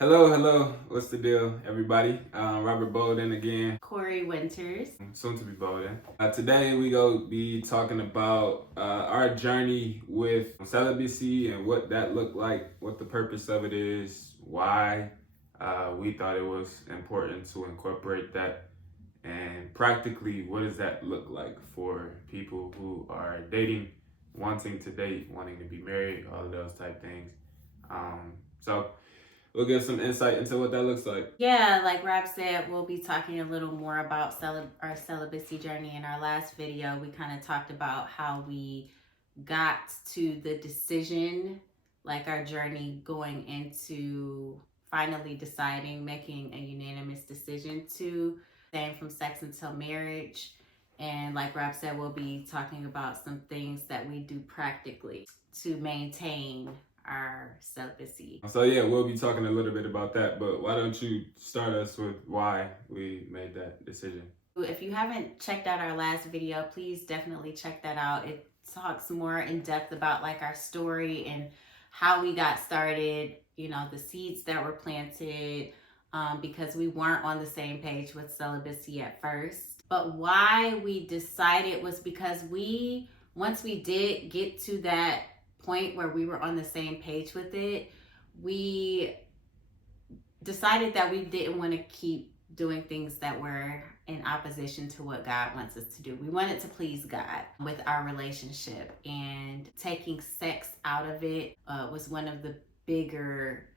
Hello. What's the deal, everybody? Robert Bolden again. Kori Winters. Soon to be Bolden. Today we go be talking about our journey with celibacy and what that looked like, what the purpose of it is, why we thought it was important to incorporate that, and practically what does that look like for people who are dating, wanting to date, wanting to be married, all of those type things. So we'll give some insight into what that looks like. Yeah, like Rob said, we'll be talking a little more about our celibacy journey. In our last video, we kind of talked about how we got to the decision, like our journey going into finally deciding, making a unanimous decision to abstain from sex until marriage. And like Rob said, we'll be talking about some things that we do practically to maintain our celibacy. So yeah, we'll be talking a little bit about that, but why don't you start us with why we made that decision? If you haven't checked out our last video, please definitely check that out. It talks more in depth about like our story and how we got started, the seeds that were planted, because we weren't on the same page with celibacy at first. But why we decided was because once we did get to that point where we were on the same page with it, we decided that we didn't want to keep doing things that were in opposition to what God wants us to do. We wanted to please God with our relationship, and taking sex out of it was one of the bigger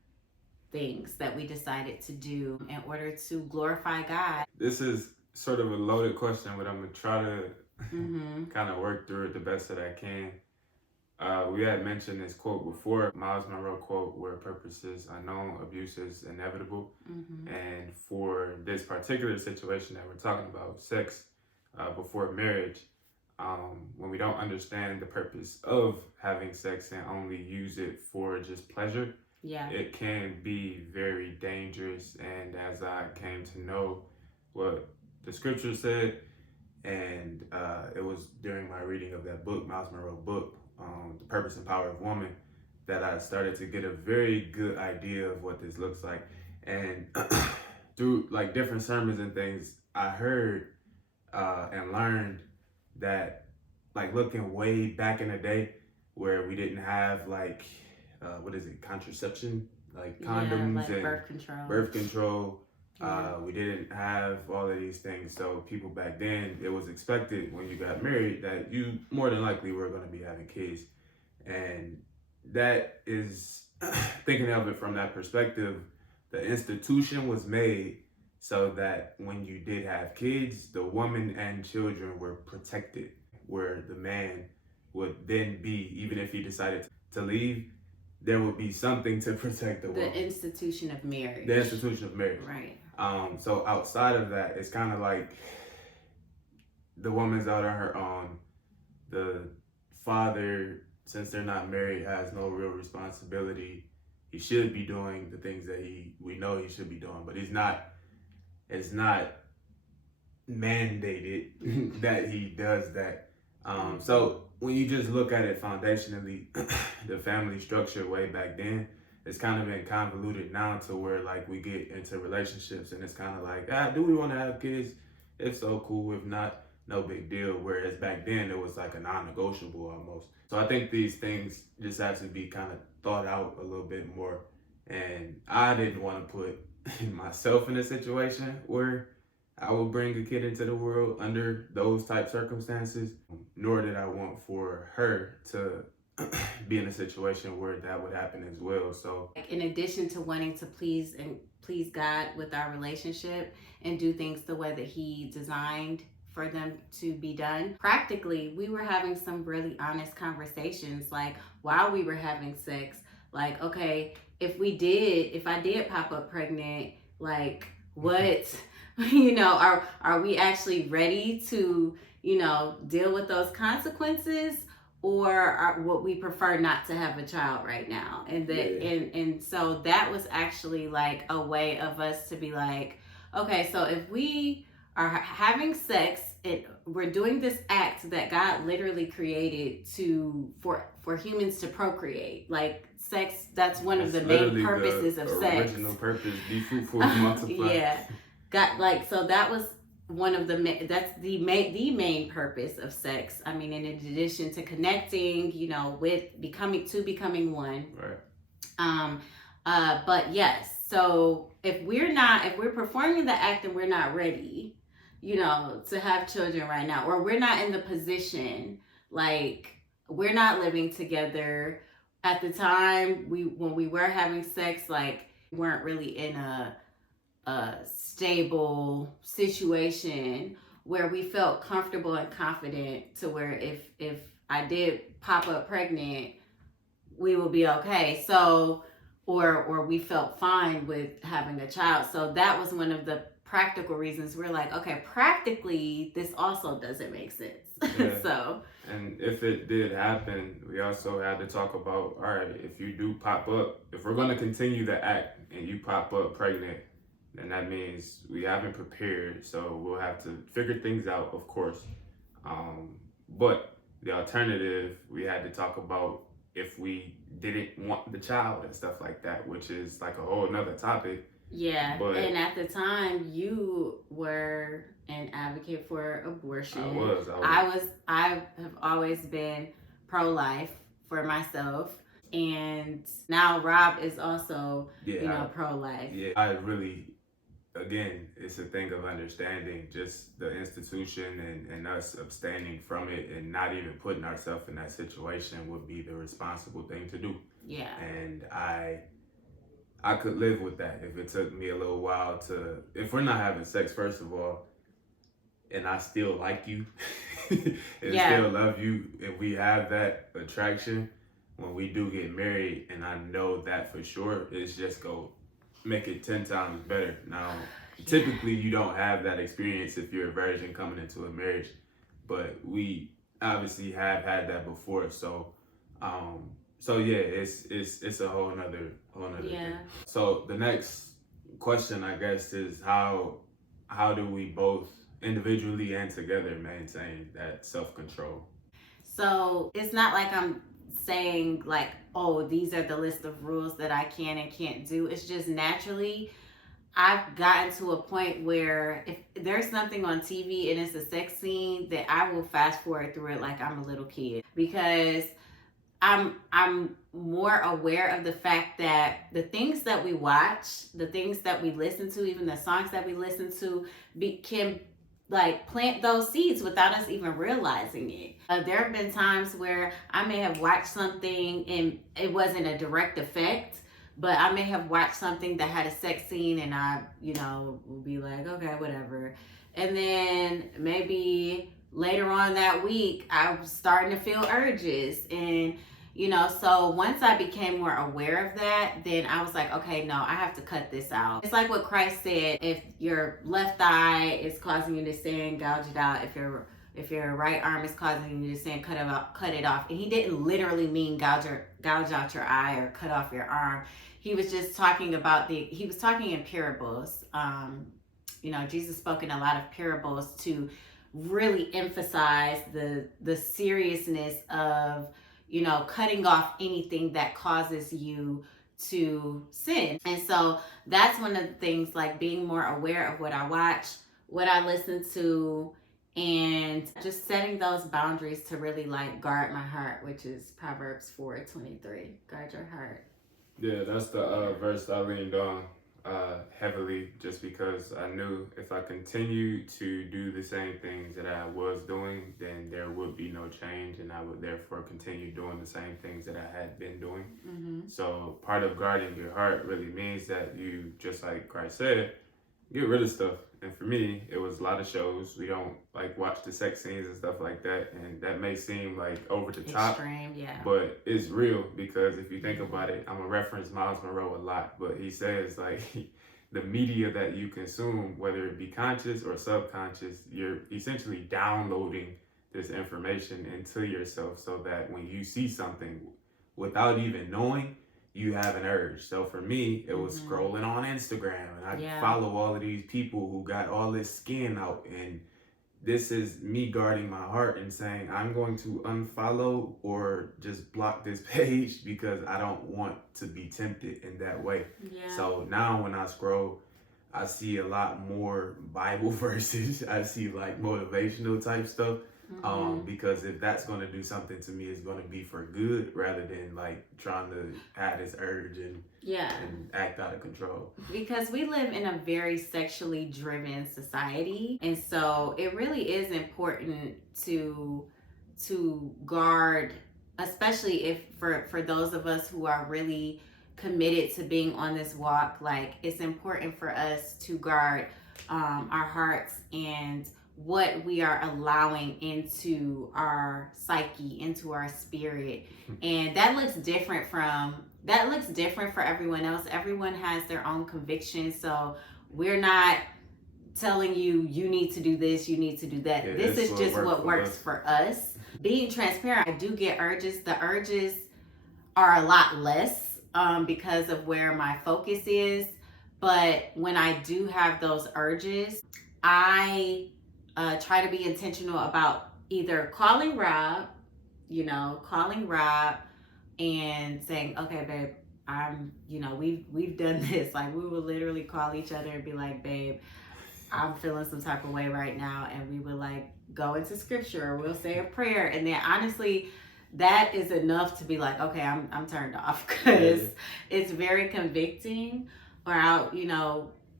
things that we decided to do in order to glorify God. This is sort of a loaded question, but I'm gonna try to kind of work through it the best that I can. We had mentioned this quote before, Miles Monroe quote, where purpose is unknown, abuse is inevitable. And for this particular situation that we're talking about, sex before marriage, when we don't understand the purpose of having sex and only use it for just pleasure, it can be very dangerous. And as I came to know what the scripture said, and it was during my reading of that book, Miles Monroe book, The Purpose and Power of Woman, that I started to get a very good idea of what this looks like. And through like different sermons and things, I heard and learned that, like, looking way back in the day where we didn't have like contraception, like condoms, like and birth control. We didn't have all of these things. So people back then, it was expected when you got married that you more than likely were going to be having kids. And that is, thinking of it from that perspective, the institution was made so that when you did have kids, the woman and children were protected, where the man would then be, even if he decided to leave, there would be something to protect the woman. The institution of marriage. The institution of marriage. Right. So outside of that, it's kind of like the woman's out on her own. The father, since they're not married, has no real responsibility. He should be doing the things that we know he should be doing, but it's not mandated that he does that. So when you just look at it foundationally, the family structure way back then, it's kind of been convoluted now to where like we get into relationships and it's kind of like, do we want to have kids? If so, cool. If not, no big deal. Whereas back then it was like a non-negotiable almost. So I think these things just have to be kind of thought out a little bit more. And I didn't want to put myself in a situation where I would bring a kid into the world under those type circumstances, nor did I want for her to be in a situation where that would happen as well. So in addition to wanting to please God with our relationship and do things the way that he designed for them to be done, practically we were having some really honest conversations, like while we were having sex, like, okay, if I did pop up pregnant, like what are we actually ready to deal with those consequences, or would we prefer not to have a child right now? And so that was actually like a way of us to be like, okay, so if we are having sex and we're doing this act that God literally created for humans to procreate, like sex, that's one of the main literally purposes of sex. Original purpose, be fruitful and multiply. Yeah. So that was one of that's the main purpose of sex. I mean, in addition to connecting, with becoming one. Right. But yes, so if we're performing the act and we're not ready, to have children right now, or we're not in the position, like we're not living together at the time when we were having sex, like we weren't really in a stable situation where we felt comfortable and confident to where if I did pop up pregnant, we will be okay. So, or we felt fine with having a child. So that was one of the practical reasons we're like, okay, practically this also doesn't make sense. Yeah. So, and if it did happen, we also had to talk about, all right, if you do pop up, if we're going to continue the act and you pop up pregnant, then that means we haven't prepared. So we'll have to figure things out, of course. But the alternative, we had to talk about if we didn't want the child and stuff like that, which is like a whole nother topic. Yeah, and at the time you were an advocate for abortion. I have always been pro-life for myself, and now Rob is also pro-life. Yeah, I really, again, it's a thing of understanding just the institution and us abstaining from it and not even putting ourselves in that situation would be the responsible thing to do. Yeah, and I could live with that if it took me a little while if we're not having sex, first of all, and I still like you and still love you, and we have that attraction when we do get married, and I know that for sure, it's just go make it 10 times better. Now, typically you don't have that experience if you're a virgin coming into a marriage, but we obviously have had that before. So yeah, it's a whole nother thing. So the next question, I guess, is how do we both individually and together maintain that self-control? So it's not like I'm saying like, oh, these are the list of rules that I can and can't do. It's just naturally I've gotten to a point where if there's something on TV and it's a sex scene, that I will fast forward through it like I'm a little kid, because I'm more aware of the fact that the things that we watch, the things that we listen to, even the songs that we listen to, can like plant those seeds without us even realizing it. There have been times where I may have watched something and it wasn't a direct effect, but I may have watched something that had a sex scene and I, will be like, okay, whatever. And then maybe later on that week, I was starting to feel urges. And, so once I became more aware of that, then I was like, okay, no, I have to cut this out. It's like what Christ said, if your left eye is causing you to sin, gouge it out. If your right arm is causing you to sin, cut it off. And he didn't literally mean gouge out your eye or cut off your arm. He was just talking about he was talking in parables. Jesus spoke in a lot of parables to really emphasize the seriousness of, cutting off anything that causes you to sin. And so that's one of the things, like being more aware of what I watch, what I listen to, and just setting those boundaries to really like guard my heart, which is Proverbs 4:23. Guard your heart. Yeah, that's the verse I leaned on heavily, just because I knew if I continued to do the same things that I was doing, then there would be no change, and I would therefore continue doing the same things that I had been doing. Mm-hmm. So part of guarding your heart really means that you, just like Christ said, get rid of stuff. And for me, it was a lot of shows. We don't like watch the sex scenes and stuff like that, and that may seem like over the top, extreme, yeah, but it's real, because if you think about it, I'm gonna reference Miles Monroe a lot, but he says like the media that you consume, whether it be conscious or subconscious, you're essentially downloading this information into yourself, so that when you see something without even knowing, you have an urge. So for me, it was scrolling on Instagram, and I follow all of these people who got all this skin out, and this is me guarding my heart and saying, I'm going to unfollow or just block this page because I don't want to be tempted in that way. Yeah. So now when I scroll, I see a lot more Bible verses. I see like motivational type stuff. Because if that's going to do something to me, it's going to be for good rather than like trying to have this urge and act out of control. Because we live in a very sexually driven society, and so it really is important to guard, especially if for those of us who are really committed to being on this walk. Like, it's important for us to guard our hearts and what we are allowing into our psyche, into our spirit. And that looks different for everyone else. Everyone has their own convictions. So we're not telling you need to do this, you need to do that. Yeah, this is just what works for us. Being transparent, I do get urges. The urges are a lot less because of where my focus is. But when I do have those urges, I try to be intentional about either calling Rob and saying, okay, babe, we've done this. Like, we will literally call each other and be like, babe, I'm feeling some type of way right now. And we would like go into scripture, or we'll say a prayer. And then honestly, that is enough to be like, okay, I'm turned off, because it's very convicting. Or I'll,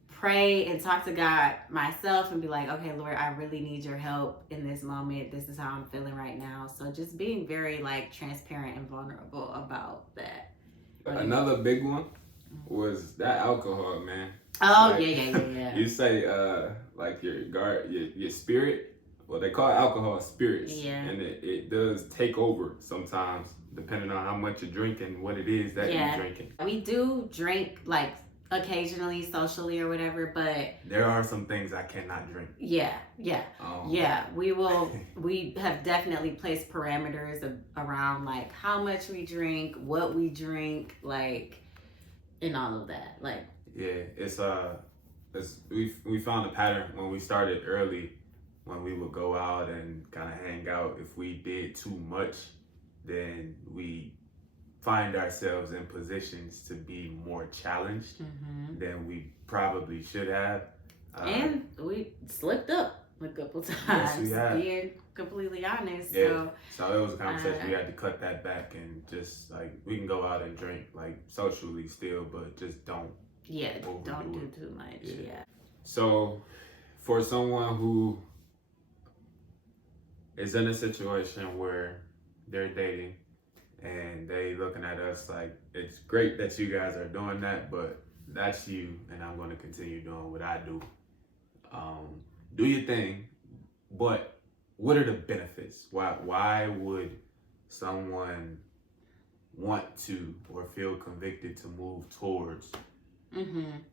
pray and talk to God myself and be like, okay, Lord, I really need your help in this moment. This is how I'm feeling right now. So just being very like transparent and vulnerable about that. Another big one was that alcohol, man. Oh, like, yeah. You say like your spirit. Well, they call it alcohol spirits. Yeah. And it does take over sometimes, depending on how much you're drinking, what it is that you're drinking. We do drink like occasionally, socially or whatever, but there are some things I cannot drink. We have definitely placed parameters around like how much we drink, what we drink, like, and all of that. Like, it's we found a pattern when we started early, when we would go out and kind of hang out. If we did too much, then we find ourselves in positions to be more challenged than we probably should have. And we slipped up a couple times, yes, we have. Being completely honest. So it was a conversation. We had to cut that back and just like, we can go out and drink like socially still, but just don't do too much. So for someone who is in a situation where they're dating and they looking at us like, it's great that you guys are doing that, but that's you, and I'm going to continue doing what I do. Do your thing, but what are the benefits? Why would someone want to or feel convicted to move towards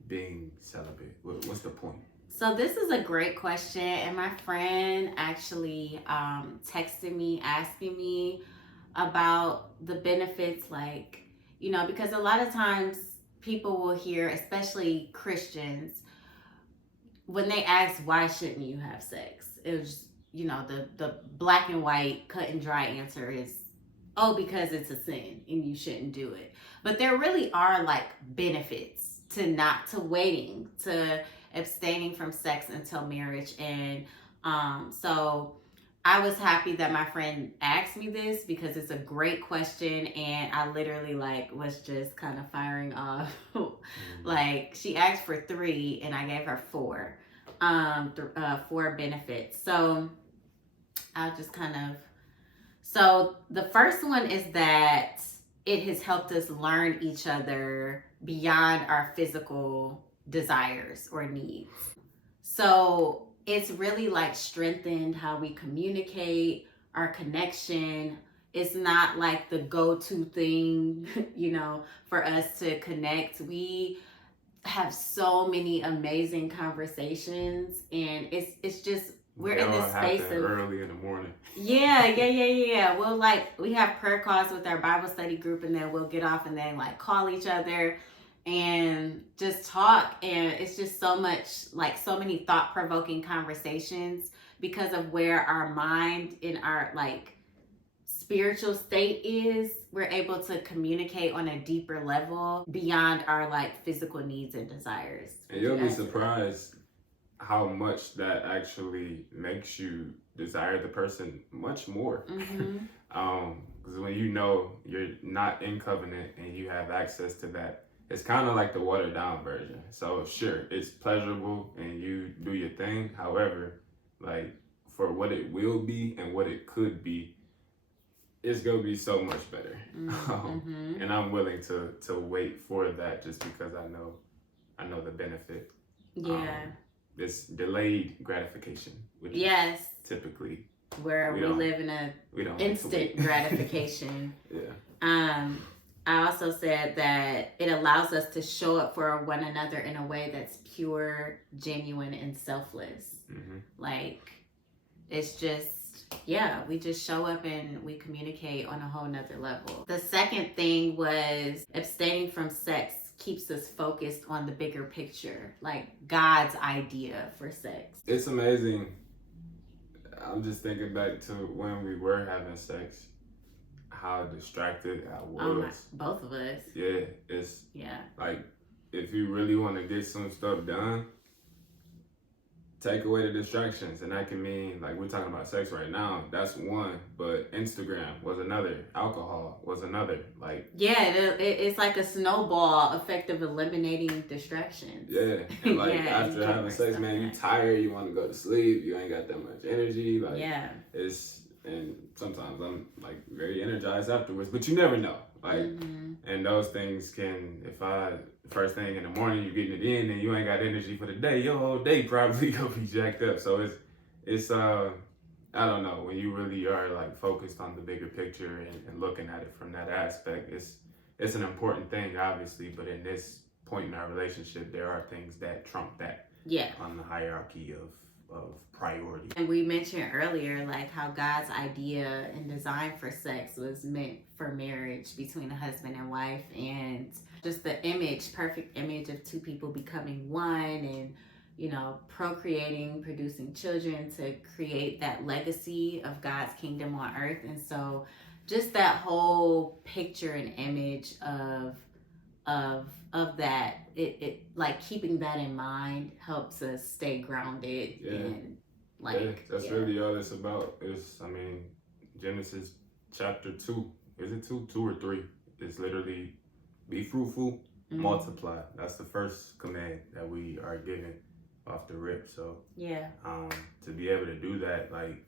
being celibate? What's the point? So this is a great question, and my friend actually texted me asking me about the benefits, like, because a lot of times people will hear, especially Christians, when they ask, why shouldn't you have sex? It was, the black and white, cut and dry answer is, oh, because it's a sin and you shouldn't do it. But there really are like benefits to waiting, to abstaining from sex until marriage. And so I was happy that my friend asked me this, because it's a great question, and I literally was just kind of firing off. Like, she asked for 3 and I gave her 4 benefits. So I'll just so the first one is that it has helped us learn each other beyond our physical desires or needs. So it's really strengthened how we communicate, our connection. It's not like the go-to thing, for us to connect. We have so many amazing conversations, and it's just, we're in this space of early in the morning. Yeah. We'll we have prayer calls with our Bible study group, and then we'll get off and then call each other and just talk. And it's just so much, so many thought-provoking conversations, because of where our mind and our like spiritual state is, we're able to communicate on a deeper level beyond our like physical needs and desires. And you'll be surprised how much that actually makes you desire the person much more. Because when you know you're not in covenant and you have access to that, it's kind of like the watered down version. So sure, it's pleasurable and you do your thing. However, like for what it will be and what it could be, it's gonna be so much better. And I'm willing to wait for that just because I know the benefit. Yeah. This delayed gratification, which is typically where we live in a instant gratification. I also said that it allows us to show up for one another in a way that's pure, genuine, and selfless. Like, it's just, we just show up and we communicate on a whole nother level. The second thing was abstaining from sex keeps us focused on the bigger picture, like God's idea for sex. It's amazing. I'm just thinking back to when we were having sex, how distracted I was. Both of us. Yeah, it's like if you really want to get some stuff done, take away the distractions. And that can mean, like, we're talking about sex right now, that's one, but Instagram was another, alcohol was another. Like, it's like a snowball effect of eliminating distractions. And like after having sex, man, you tired, you want to go to sleep, you ain't got that much energy. Like, and sometimes I'm like very energized afterwards, but you never know. Like, and those things can, if I first thing in the morning you getting it in and you ain't got energy for the day, your whole day probably gonna be jacked up. So it's I don't know, when you really are like focused on the bigger picture and looking at it from that aspect, it's an important thing, obviously, but in this point in our relationship, there are things that trump that on the hierarchy of priority. And we mentioned earlier like how God's idea and design for sex was meant for marriage between a husband and wife, and just the perfect image of two people becoming one and, you know, procreating, producing children to create that legacy of God's kingdom on earth. And so just that whole picture and image of that, it like keeping that in mind helps us stay grounded and like that's really all it's about. Is, I mean, Genesis chapter 2, is it 2 or 3? It's literally be fruitful, multiply. That's the first command that we are given off the rip. So to be able to do that, like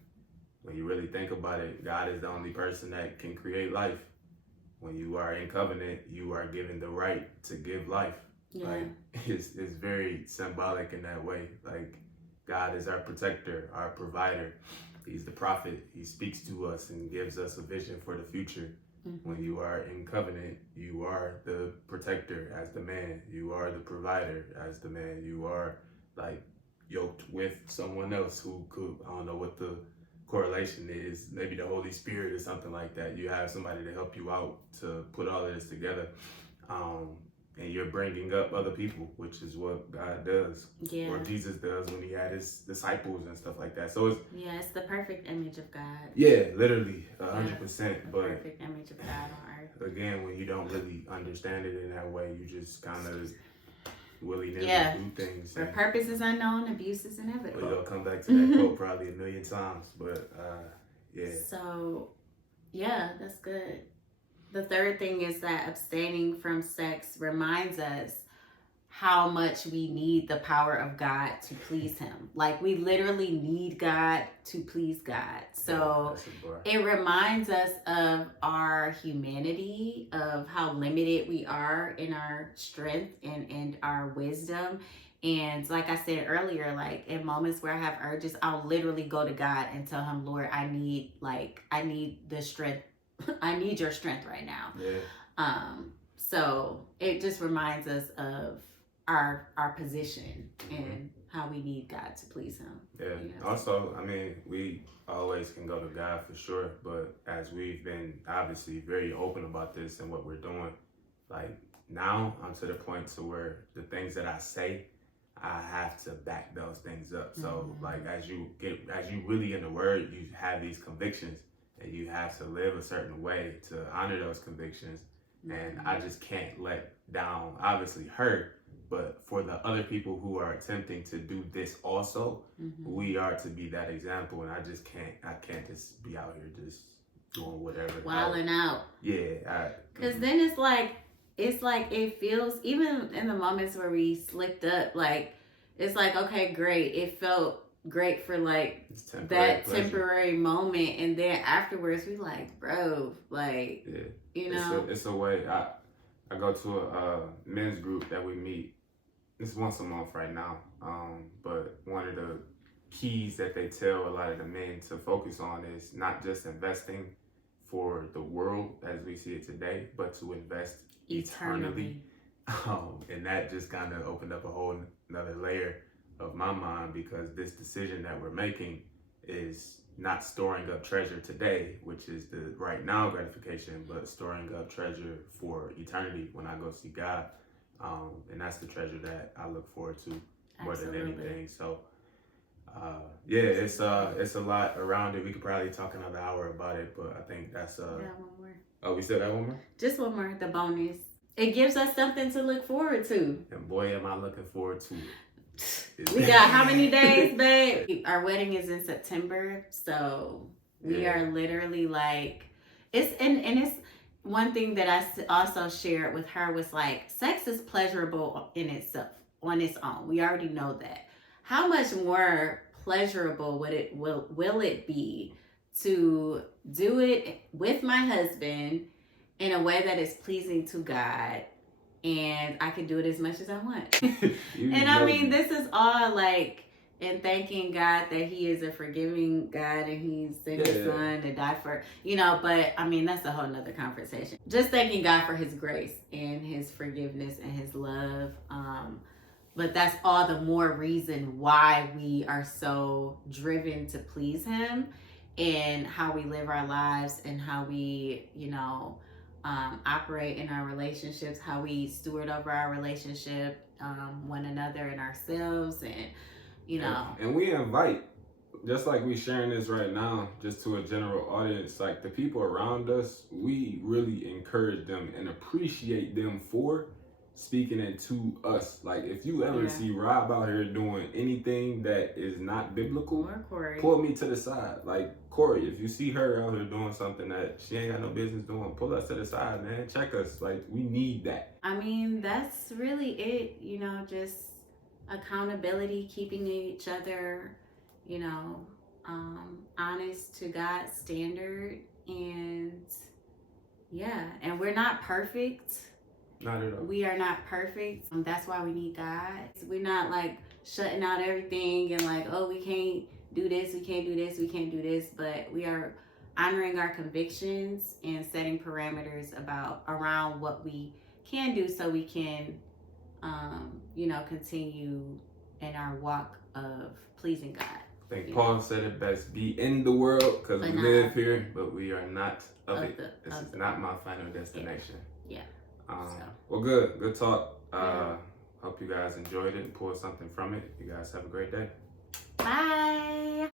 when you really think about it, God is the only person that can create life. When you are in covenant, you are given the right to give life. Like it's very symbolic in that way. Like, God is our protector, our provider. He's the prophet. He speaks to us and gives us a vision for the future. When you are in covenant, you are the protector as the man. You are the provider as the man. You are like yoked with someone else who could, I don't know what the correlation is, maybe the Holy Spirit or something like that. You have somebody to help you out to put all of this together. And you're bringing up other people, which is what God does, or Jesus does when he had his disciples and stuff like that. So it's the perfect image of God. Yeah, literally 100%. But perfect image of God on earth. Again, when you don't really understand it in that way, you just kind of willy-nilly do things. Where purpose is unknown, abuse is inevitable. We'll come back to that quote probably a million times, but So, that's good. The third thing is that abstaining from sex reminds us how much we need the power of God to please him. Like, we literally need God to please God. So it reminds us of our humanity, of how limited we are in our strength and our wisdom. And like I said earlier, like in moments where I have urges, I'll literally go to God and tell him, Lord, I need the strength. I need your strength right now. So it just reminds us of our position and how we need God to please him. Also, I mean, we always can go to God for sure, but as we've been obviously very open about this and what we're doing, like now I'm to the point to where the things that I say, I have to back those things up. So like as you really in the word, you have these convictions and you have to live a certain way to honor those convictions. And I just can't let down, obviously, her, but for the other people who are attempting to do this also, we are to be that example. And I can't just be out here just doing whatever. Wilding out. Yeah. Because then it's like it feels, even in the moments where we slipped up, like, it's like, okay, great. It felt great for like that temporary moment. And then afterwards, we like, bro, like, you know. It's a way. I go to a men's group that we meet. It's once a month right now. But one of the keys that they tell a lot of the men to focus on is not just investing for the world as we see it today, but to invest eternally. And that just kind of opened up a whole another layer of my mind, because this decision that we're making is not storing up treasure today, which is the right now gratification, but storing up treasure for eternity when I go see God. And that's the treasure that I look forward to more than anything. So it's a lot around it. We could probably talk another hour about it, but I think that's one more. Oh, we still got one more? Just one more, the bonus. It gives us something to look forward to. And boy, am I looking forward to it. We got how many days, babe? Our wedding is in September, so we are literally like, it's one thing that I also shared with her was like, sex is pleasurable in itself, on its own. We already know that. How much more pleasurable will it be to do it with my husband in a way that is pleasing to God, and I can do it as much as I want. And I mean, this is all like in thanking God that He is a forgiving God and He sent His Son to die for, but I mean, that's a whole nother conversation. Just thanking God for His grace and His forgiveness and His love. But that's all the more reason why we are so driven to please Him, and how we live our lives and how we, operate in our relationships, how we steward over our relationship, one another and ourselves, and And we invite, just like we sharing this right now, just to a general audience, like the people around us, we really encourage them and appreciate them for speaking it to us. Like if you ever see Rob out here doing anything that is not biblical, or Kori, pull me to the side. Like Kori, if you see her out here doing something that she ain't got no business doing, pull us to the side, man. Check us. Like we need that. I mean, that's really it, just accountability, keeping each other, honest to God's standard. And and we're not perfect. Not at all. We are not perfect. That's why we need God. We're not like shutting out everything and like, oh, we can't do this, we can't do this, we can't do this. But we are honoring our convictions and setting parameters around what we can do, so we can, continue in our walk of pleasing God. I think Paul said it best: be in the world, because we live here, but we are not of it. This is not my final destination. Yeah. Well, good talk. Hope you guys enjoyed it and pulled something from it. You guys have a great day. Bye.